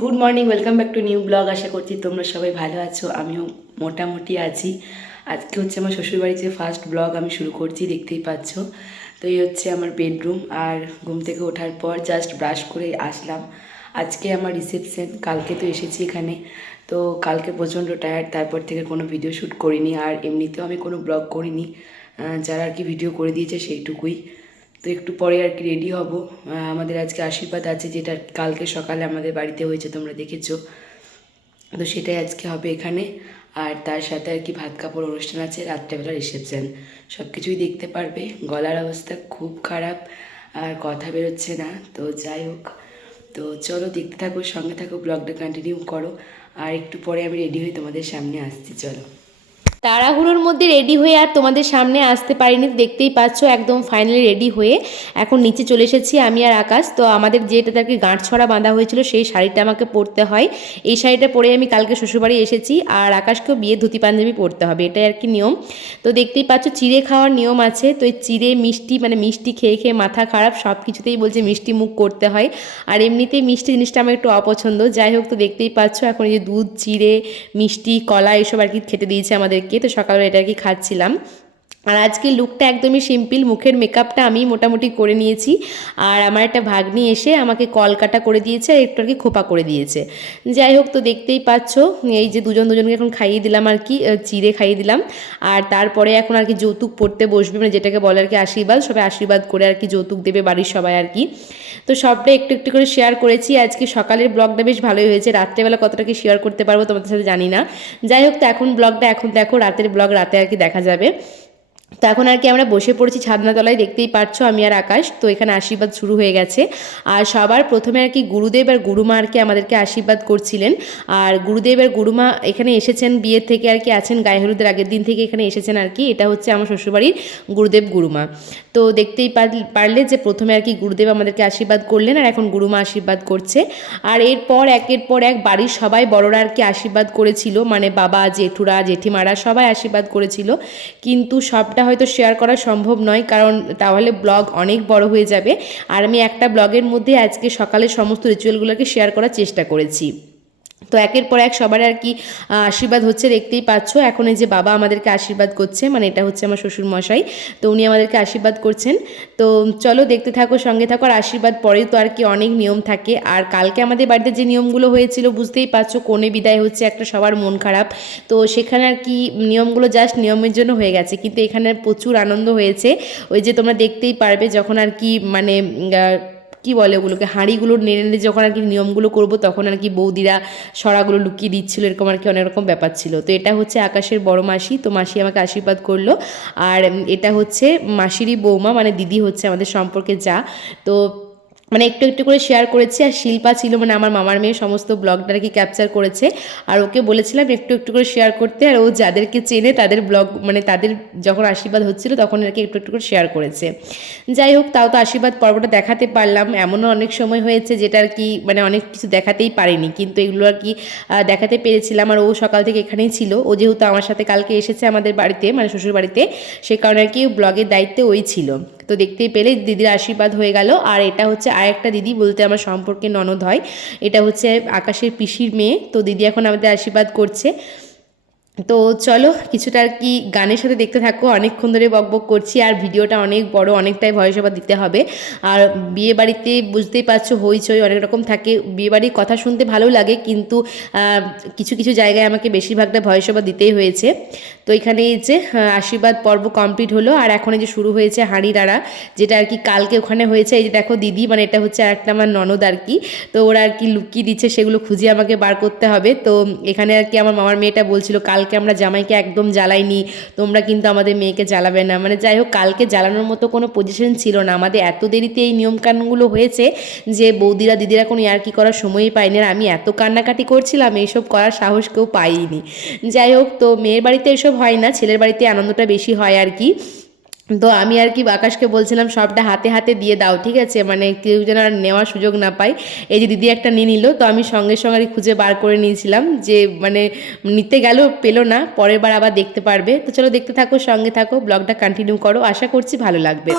Good morning, welcome back to new blog. আশা করছি তোমরা সবাই ভালো আছো, আমিও মোটামুটি আছি। আজকে হচ্ছে আমার শ্বশুরবাড়িতে ফার্স্ট ব্লগ আমি শুরু করছি, দেখতেই পাচ্ছ। তো এই হচ্ছে আমার বেডরুম, আর ঘুম থেকে ওঠার পর জাস্ট ব্রাশ করে আসলাম। আজকে আমার রিসেপশন, কালকে তো এসেছি এখানে। তো কালকে প্রচণ্ড টায়ার্ড, তারপর থেকে কোনো ভিডিও শ্যুট করিনি, আর এমনিতেও আমি কোনো ব্লগ করিনি। যারা আর কি ভিডিও করে দিয়েছে সেইটুকুই। তো একটু পরে আর কি রেডি হব। আমাদের আজকে আশীর্বাদ আছে, যেটা কালকে সকালে আমাদের বাড়িতে হয়েছে, তোমরা দেখেছো। তো সেটাই আজকে হবে এখানে। আর তার সাথে আর কি ভাত কাপড় অনুষ্ঠান আছে, রাত্রেবেলা রিসেপশন। সব কিছুই দেখতে পারবে। গলার অবস্থা খুব খারাপ আর কথা বেরোচ্ছে না, তো যাই হোক। তো চলো দেখতে থাকো, সঙ্গে থাকো, ব্লগটা কন্টিনিউ করো। আর একটু পরে আমি রেডি হয়ে তোমাদের সামনে আসছি, চলো। তাড়াহুড়োর মধ্যে রেডি হয়ে আর তোমাদের সামনে আসতে পারিনি, দেখতেই পাচ্ছ একদম ফাইনালি রেডি হয়ে এখন নিচে চলে এসেছি আমি আর আকাশ। তো আমাদের যেটা আর কি গাঁট ছড়া বাঁধা হয়েছিল সেই শাড়িটা আমাকে পরতে হয়। এই শাড়িটা পরে আমি কালকে শ্বশুরবাড়ি এসেছি, আর আকাশকেও বিয়ে ধুতি পাঞ্জাবি পরতে হবে, এটাই আর কি নিয়ম। তো দেখতেই পাচ্ছ চিড়ে খাওয়ার নিয়ম আছে। তো এই চিড়ে মিষ্টি, মানে মিষ্টি খেয়ে খেয়ে মাথা খারাপ, সব কিছুতেই বলছে মিষ্টি মুখ করতে হয়। আর এমনিতেই মিষ্টি জিনিসটা আমার একটু অপছন্দ। যাই হোক, তো দেখতেই পাচ্ছ এখন এই যে দুধ, চিড়ে, মিষ্টি, কলা এসব আর কি খেতে দিয়েছে আমাদেরকে। তো সকালে এটা আর কি খাচ্ছিলাম। আর আজকে লুকটা একদমই সিম্পল, মুখের মেকআপটা আমি মোটামুটি করে নিয়েছি। আর আমার একটা ভাগ্নি এসে আমাকে কলকাটা করে দিয়েছে আর একটু আর কি খোপা করে দিয়েছে। যাই হোক, তো দেখতেই পাচ্ছ এই যে দুজনকে এখন খাইয়ে দিলাম আর কি, চিড়ে খাইয়ে দিলাম। আর তারপরে এখন আর কি যৌতুক পড়তে বসবে, মানে যেটাকে বলে আর কি আশীর্বাদ। সবাই আশীর্বাদ করে আর কি যৌতুক দেবে বাড়ির সবাই আর কি। তো সবটা একটু একটু করে শেয়ার করেছি। আজকে সকালের ব্লগটা বেশ ভালোই হয়েছে, রাত্রেবেলা কতটা কি শেয়ার করতে পারবো তোমাদের সাথে জানি না। যাই হোক, তো এখন ব্লগটা এখন দেখো, রাতের ব্লগ রাতে আর কি দেখা যাবে। তো এখন আর কি আমরা বসে পড়েছি ছাদনাতলায়, দেখতেই পারছো আমি আর আকাশ। তো এখানে আশীর্বাদ শুরু হয়ে গেছে। আর সবার প্রথমে আর কি গুরুদেব আর গুরুমা আর কি আমাদেরকে আশীর্বাদ করছিলেন। আর গুরুদেব আর গুরুমা এখানে এসেছেন বিয়ের থেকে আর কি, আছেন গায়ে হলুদের আগের দিন থেকে এখানে এসেছেন আর কি। এটা হচ্ছে আমার শ্বশুরবাড়ির গুরুদেব গুরুমা। তো দেখতেই পারলে যে প্রথমে আর কি গুরুদেব আমাদেরকে আশীর্বাদ করলেন, আর এখন গুরুমা আশীর্বাদ করছে। আর এরপর একের পর এক বাড়ির সবাই বড়রা আর কি আশীর্বাদ করেছিল, মানে বাবা, জেঠুরা, জেঠিমারা সবাই আশীর্বাদ করেছিল। কিন্তু সবটা হয়তো শেয়ার করা সম্ভব নয়, কারণ তাহলে ব্লগ অনেক বড় হয়ে যাবে। আর আমি একটা ব্লগের মধ্যে আজকে সকালের সমস্ত রিচুয়ালগুলোকে শেয়ার করার চেষ্টা করেছি। তো একের পর এক সবার আর কি আশীর্বাদ হচ্ছে, দেখতেই পাচ্ছ। এখন এই যে বাবা আমাদেরকে আশীর্বাদ করছে, মানে এটা হচ্ছে আমার শ্বশুর মশাই। তো উনি আমাদেরকে আশীর্বাদ করছেন। তো চলো দেখতে থাকো, সঙ্গে থাকো। আর আশীর্বাদ পরেও তো আর কি অনেক নিয়ম থাকে। আর কালকে আমাদের বাড়িতে যে নিয়মগুলো হয়েছিল বুঝতেই পারছো, কনে বিদায় হচ্ছে, একটা সবার মন খারাপ। তো সেখানে আর কি নিয়মগুলো জাস্ট নিয়মের জন্য হয়ে গেছে, কিন্তু এখানে প্রচুর আনন্দ হয়েছে। ওই যে তোমরা দেখতেই পারবে যখন আর কি মানে কি বলে ওগুলোকে, হাঁড়িগুলো নেড়ে নেড়ে যখন আর কি নিয়মগুলো করবো, তখন আর কি বৌদিরা সরাগুলো লুকিয়ে দিচ্ছিলো, এরকম আর কি অনেক রকম ব্যাপার ছিল। তো এটা হচ্ছে আকাশের বড় মাসি, তো মাসি আমাকে আশীর্বাদ করলো। আর এটা হচ্ছে মাসিরই বৌমা, মানে দিদি হচ্ছে আমাদের সম্পর্কে যা। তো মানে একটু একটু করে শেয়ার করেছি। আর শিল্পা ছিল, মানে আমার মামার মেয়ে, সমস্ত ব্লগটা আর কি ক্যাপচার করেছে। আর ওকে বলেছিলাম একটু একটু করে শেয়ার করতে, আর ও যাদেরকে চেনে তাদের ব্লগ, মানে তাদের যখন আশীর্বাদ হচ্ছিল তখন আর কি একটু একটু করে শেয়ার করেছে। যাই হোক, তাও তো আশীর্বাদ পর্বটা দেখাতে পারলাম। এমনও অনেক সময় হয়েছে যেটা আর কি মানে অনেক কিছু দেখাতেই পারিনি, কিন্তু এগুলো আর কি দেখাতে পেরেছিলাম। আর ও সকাল থেকে এখানেই ছিল, ও যেহেতু আমার সাথে কালকে এসেছে আমাদের বাড়িতে, মানে শ্বশুর বাড়িতে, সে কারণে আর কি ব্লগের দায়িত্বে ওই ছিল। তো দেখতেই পেলে দিদির আশীর্বাদ হয়ে গেল। আর এটা হচ্ছে আরেকটা দিদি, বলতে আমার সম্পর্কে ননদ হয়। এটা হচ্ছে আকাশের পিসির মেয়ে। তো দিদি এখন আমাদের আশীর্বাদ করছে। তো চলো কিছুটা আর কি গানের সাথে দেখতে থাকো, অনেকক্ষণ ধরে বকবক করছি, আর ভিডিওটা অনেক বড়, অনেকটাই ভয়েস ওভার দিতে হবে। আর বিয়ে বাড়িতে বুঝতেই পারছো হইচই অনেক রকম থাকে। বিয়ে বাড়ির কথা শুনতে ভালো লাগে, কিন্তু কিছু কিছু জায়গায় আমাকে বেশিরভাগটা ভয়েস ওভার দিতেই হয়েছে। তো এখানে এই যে আশীর্বাদ পর্ব কমপ্লিট হলো। আর এখন এই যে শুরু হয়েছে হাঁড়ি নাড়া, যেটা আর কি কালকে ওখানে হয়েছে। এই যে দেখো দিদি, মানে এটা হচ্ছে একটা আমার ননদ আর কি। তো ওরা আর কি লুকিয়ে দিচ্ছে, সেগুলো খুঁজে আমাকে বার করতে হবে। তো এখানে আর কি আমার মামার মেয়েটা বলছিল কালকে আমরা জামাইকে একদম জ্বালাইনি, তোমরা কিন্তু আমাদের মেয়েকে জ্বালাবে না। মানে যাই হোক, কালকে জ্বালানোর মতো কোনো পজিশন ছিল না আমাদের, এত দেরিতে এই নিয়মকানুনগুলো হয়েছে যে বৌদিরা দিদিরা কোনো ইয়ার্কি করার সময়ই পায়নি। আর আমি এত কান্নাকাটি করছিলাম, এইসব করার সাহস কেউ পাইনি। যাই হোক, তো মেয়ের বাড়িতে এসব হয় না, ছেলের বাড়িতে আনন্দটা বেশি হয় আর কি। তো আমি আর কি আকাশকে বলছিলাম সবটা হাতে হাতে দিয়ে দাও, ঠিক আছে, মানে কেউ যেন আর নেওয়ার সুযোগ না পায়। এই যে দিদি একটা নিয়ে নিল, তো আমি সঙ্গে সঙ্গে আর খুঁজে বার করে নিয়েছিলাম, যে মানে নিতে গেল পেলো না, পরের বার আবার দেখতে পারবে। তো চলো দেখতে থাকো, সঙ্গে থাকো, ব্লগটা কন্টিনিউ করো, আশা করছি ভালো লাগবে।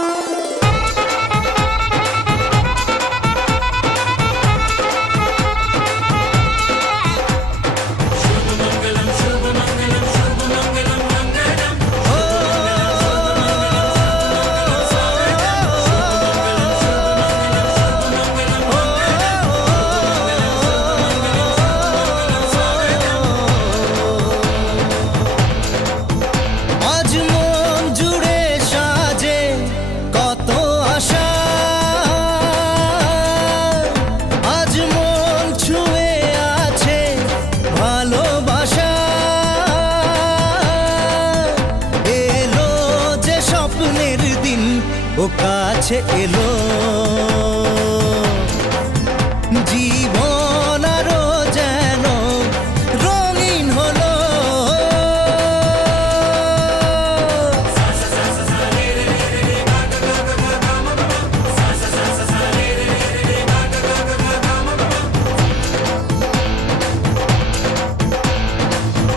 ও কাছে এলো, জীবন আরো যেন রঙিন হলো।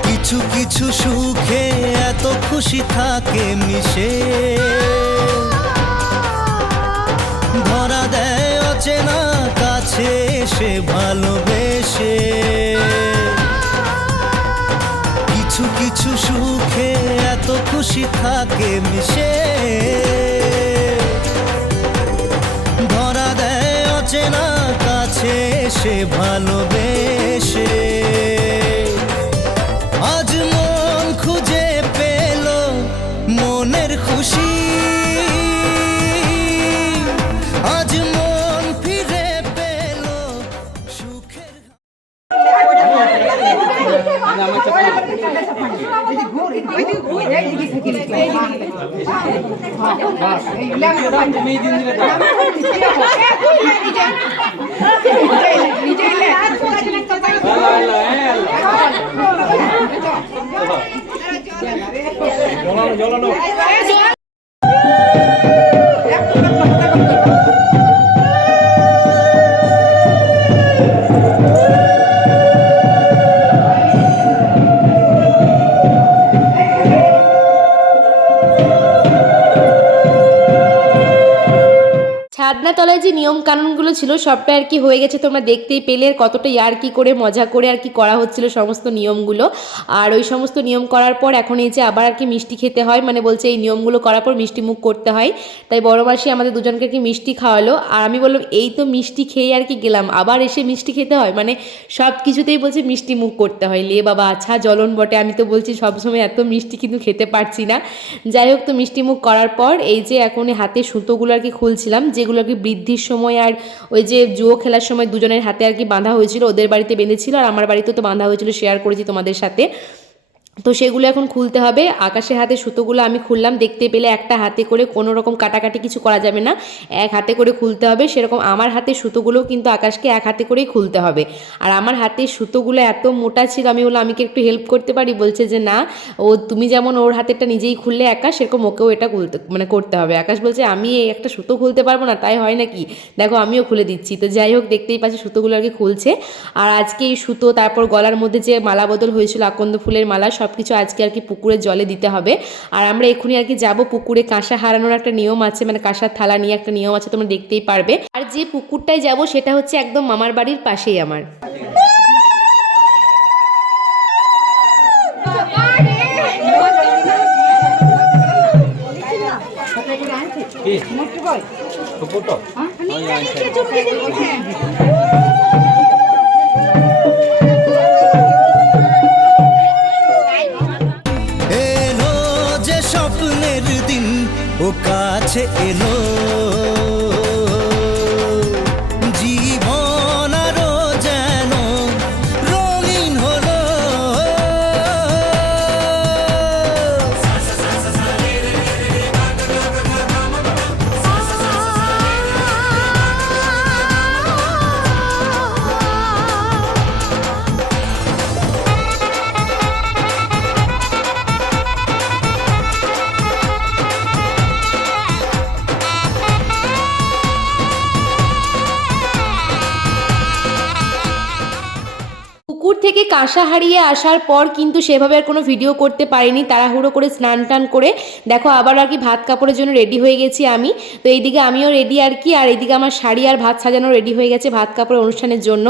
কিছু কিছু সুখে এত খুশি থাকে মিশে, ধরা দেয় অচেনা কাছে এসে ভালোবেসে। কিছু কিছু সুখে এত খুশি থাকে মিশে, ধরা দেয় অচেনা কাছে এসে ভালোবেসে। আজ মন খুঁজে পেল মনের খুশি, আজ মন ফিরে পেল সুখের। ছাদনা তলায় যে নিয়ম কানুনগুলো ছিল সবটা আর কি হয়ে গেছে, তোমরা দেখতেই পেলে কতটা কি করে মজা করে আর কি করা হচ্ছিল সমস্ত নিয়মগুলো। আর ওই সমস্ত নিয়ম করার পর এখন এই যে আবার আর কি মিষ্টি খেতে হয়, মানে বলছে এই নিয়মগুলো করার পর মিষ্টি মুখ করতে হয়। তাই বড় মাসি আমাদের দুজনকে কি মিষ্টি খাওয়ালো, আর আমি বললাম এই তো মিষ্টি খেয়ে আর কি গেলাম, আবার এসে মিষ্টি খেতে হয়, মানে সব কিছুতেই বলছে মিষ্টি মুখ করতে হয়। লে বাবা, আচ্ছা জ্বলন বটে, আমি তো বলছি সবসময় এত মিষ্টি কিন্তু খেতে পারছি না। যাই হোক, তো মিষ্টি মুখ করার পর এই যে এখন হাতে সুতোগুলো আর কি খুলছিলাম, যেগুলো আর কি বৃদ্ধির সময় আর ওই যে জুয়ো খেলার সময় দুজনের হাতে আর কি বাঁধা হয়েছিল, ওদের বাড়িতে বেঁধেছিল আর আমার বাড়িতেও তো বাঁধা হয়েছিল, শেয়ার করেছি তোমাদের সাথে। তো সেগুলো এখন খুলতে হবে। আকাশের হাতে সুতোগুলো আমি খুললাম, দেখতে পেলে একটা হাতে করে কোনো রকম কাটাকাটি কিছু করা যাবে না, এক হাতে করে খুলতে হবে। সেরকম আমার হাতে সুতোগুলোও কিন্তু আকাশকে এক হাতে করেই খুলতে হবে। আর আমার হাতে সুতোগুলো এত মোটা ছিল, আমি বললাম আমি কি একটু হেল্প করতে পারি, বলছে যে না, ও তুমি যেমন ওর হাতেরটা নিজেই খুললে একা, সেরকম ওকেও এটা করতে হবে। আকাশ বলছে আমি এই একটা সুতো খুলতে পারবো না, তাই হয় নাকি, দেখো আমিও খুলে দিচ্ছি। তো যাই হোক, দেখতেই পাচ্ছি সুতোগুলো আর কি খুলছে। আর আজকে এই সুতো, তারপর গলার মধ্যে যে মালা বদল হয়েছিল আকন্দ ফুলের মালা, সব কিছু আজকে আর কি পুকুরের জলে দিতে হবে। আর আমরা এক্ষুনি আর কি যাবো পুকুরে, কাঁসা হারানোর একটা নিয়ম আছে, মানে কাঁসার থালা নিয়ে একটা নিয়ম আছে, তোমরা দেখতেই পারবে। আর যে পুকুরটায় যাব সেটা হচ্ছে একদম মামার বাড়ির পাশেই আমার। স্বপ্নের দিন ও কাছে এলো, জীবন আরো যেন রঙিন হলো। পুকুর থেকে কাঁসা হারিয়ে আসার পর কিন্তু সেভাবে আর কোনো ভিডিও করতে পারিনি, তাড়াহুড়ো করে স্নান টান করে দেখো আবার আর কি ভাত কাপড়ের জন্য রেডি হয়ে গেছি আমি। তো এইদিকে আমিও রেডি আর কি, আর এইদিকে আমার শাড়ি আর ভাত সাজানো রেডি হয়ে গেছে ভাত কাপড়ের অনুষ্ঠানের জন্য।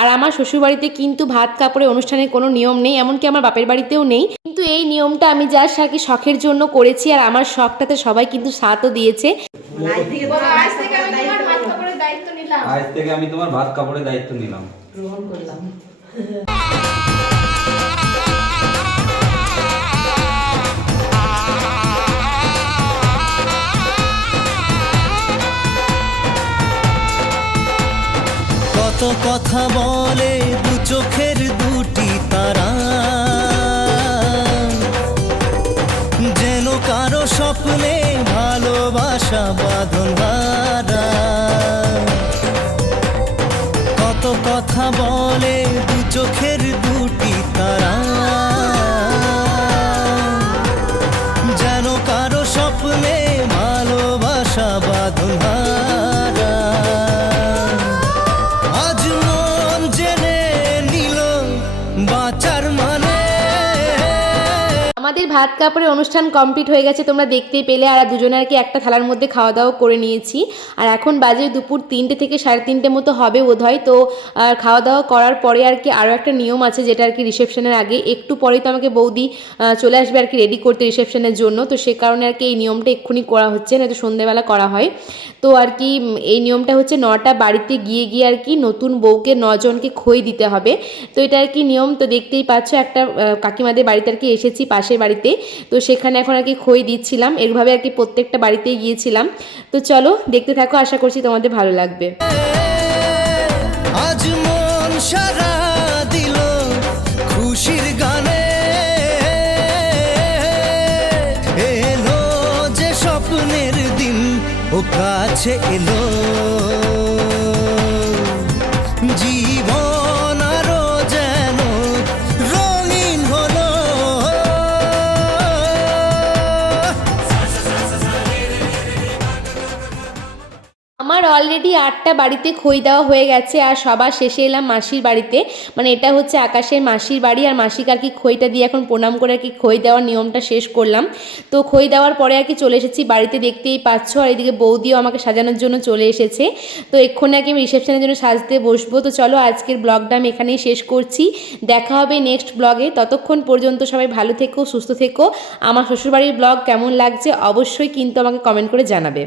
আর আমার শ্বশুরবাড়িতে কিন্তু ভাত কাপড়ের অনুষ্ঠানের কোনো নিয়ম নেই, এমনকি আমার বাপের বাড়িতেও নেই, কিন্তু এই নিয়মটা আমি জাস্ট আর কি শখের জন্য করেছি। আর আমার শখটাতে সবাই কিন্তু সাথও দিয়েছে। আজ থেকে আমি তোমার ভাত কাপড়ের দায়িত্ব নিলাম, গ্রহণ করলাম। কত কথা বলে দু চোখের দুটি তারা, যেন কারো স্বপ্নে ভালোবাসা ভালোবাসা বাঁধন হারা। কত কথা বলে দু চোখের দুটি তারা, যেন কারো স্বপ্নে ভালোবাসা বাঁধন হারা। আজ মন জেনে নিল বাঁচার মানে। আমাদের ভাত কাপড়ের অনুষ্ঠান কমপ্লিট হয়ে গেছে, তোমরা দেখতেই পেলে। আর দুজনে আর কি একটা থালার মধ্যে খাওয়া দাওয়া করে নিয়েছি। আর এখন বাজে দুপুর 3টে থেকে 3:30 মতো হবে বোধহয়। তো খাওয়া দাওয়া করার পরে আর কি আরও একটা নিয়ম আছে, যেটা আর কি রিসেপশনের আগে একটু পরেই তো আমাকে বৌদি চলে আসবে আর কি রেডি করতে রিসেপশনের জন্য। তো সে কারণে আর কি এই নিয়মটা এক্ষুনি করা হচ্ছে, না তো সন্ধ্যেবেলা করা হয়। তো আর কি এই নিয়মটা হচ্ছে 9টা বাড়িতে গিয়ে আর কি নতুন বউকে 9 জনকে খই দিতে হবে। তো এটা আর কি নিয়ম। তো দেখতেই পাচ্ছ একটা কাকিমাদের বাড়িতে আর কি এসেছি, পাশের বাড়িতে। তো সেখানে এখন আর কি খই দিচ্ছিলাম, এরভাবে আর কি প্রত্যেকটা বাড়িতেই গিয়েছিলাম। তো চলো দেখতে থাকো, আশা করছি তোমাদের ভালো লাগবে। আজ মন সারা দিল খুশির গানে, এলো যে স্বপ্নের দিন ও কাছে এলো। জীবন আরো যেন রঙিন হলো। আমার অলরেডি 8টা বাড়িতে খই দেওয়া হয়ে গেছে, আর সবার শেষে এলাম মাসির বাড়িতে। মানে এটা হচ্ছে আকাশের মাসির বাড়ি, আর মাসিকে আর কি খইটা দিয়ে এখন প্রণাম করে আর কি খই দেওয়ার নিয়মটা শেষ করলাম। তো খই দেওয়ার পরে আর কি চলে এসেছি বাড়িতে, দেখতেই পাচ্ছ। আর এদিকে বৌদিও আমাকে সাজানোর জন্য চলে এসেছে। তো এক্ষুনি আর কি আমি রিসেপশনের জন্য সাজতে বসবো। তো চলো আজকের ব্লগটা আমি এখানেই শেষ করছি, দেখা হবে নেক্সট ব্লগে। ততক্ষণ পর্যন্ত সবাই ভালো থেকো, সুস্থ থেকো। আমার শ্বশুরবাড়ির ব্লগ কেমন লাগছে অবশ্যই কিন্তু আমাকে কমেন্ট করে জানাবে।